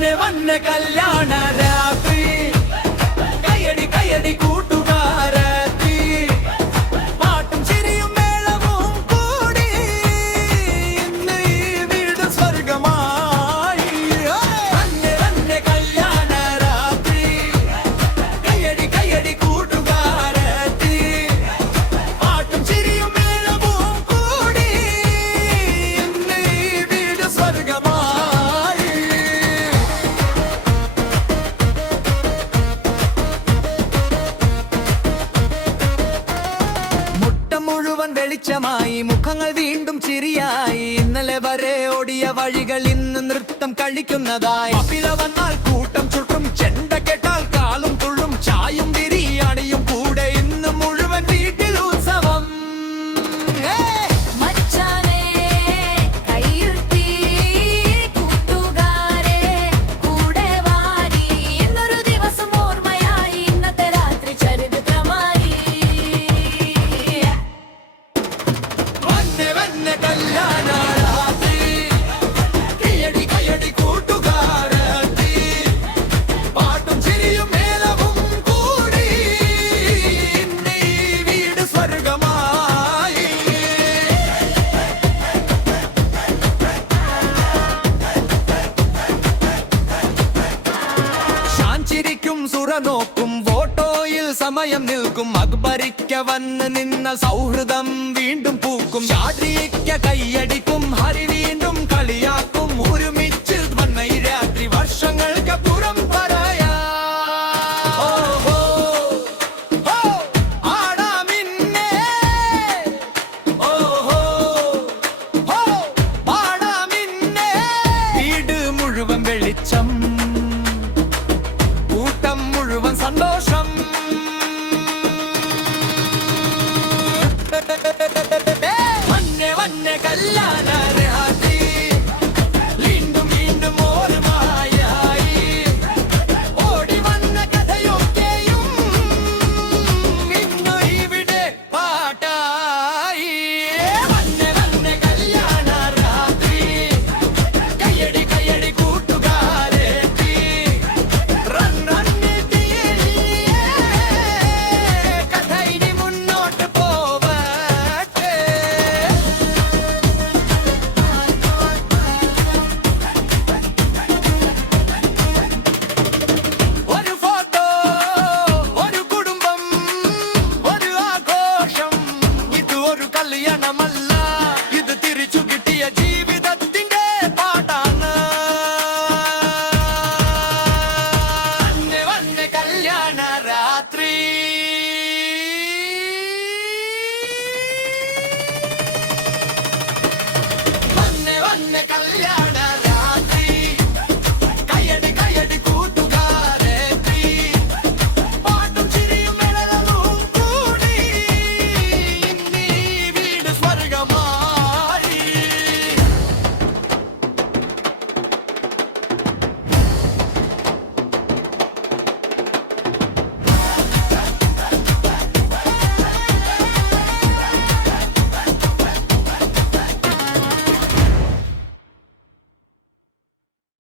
വന്നെ വന്നെ കല്യാണ രാത്രി കയ്യടി കയ്യടി കൂട്ടുകാരെത്തി പാട്ടും ചിരിയും മേളവും കൂടി ഇന്ന് ഈ വീട് സ്വർഗമായി വന്നെ വന്നെ കല്യാണ രാത്രി കയ്യടി കയ്യടി കൂട്ടുകാരെത്തി പാട്ടും ചിരിയും മേളവും കൂടി ഇന്ന് ഈ വീട് സ്വർഗമായി മുഴുവൻ വെളിച്ചമായി മുഖങ്ങൾ വീണ്ടും ചിരിയായി ഇന്നലെ വരെ ഓടിയ വഴികൾ ഇന്ന് നൃത്തം കളിക്കുന്നതായി അപ്പില വന്നാൽ കൂട്ടം ചുട്ടും ചെണ്ട കേട്ടാൽ കാലും തുള്ളും ചായും ബിരിയാണിയും കൂടെ ഇന്ന് മുഴുവൻ വീട്ടിൽ ഉത്സവം നോക്കും ഫോട്ടോയിൽ സമയം നിൽക്കും അക്ബരിക്ക വന്ന് നിന്ന സൗഹൃദം വീണ്ടും പൂക്കും ഷാദ്രിക്ക കൈയടിക്കും ഹരി വീണ്ടും കളിയാക്കും ഒരുമിച്ച് വന്ന ഈ രാത്രി വർഷങ്ങൾക്കപ്പുറം പറയാ വീട് മുഴുവൻ വെളിച്ചം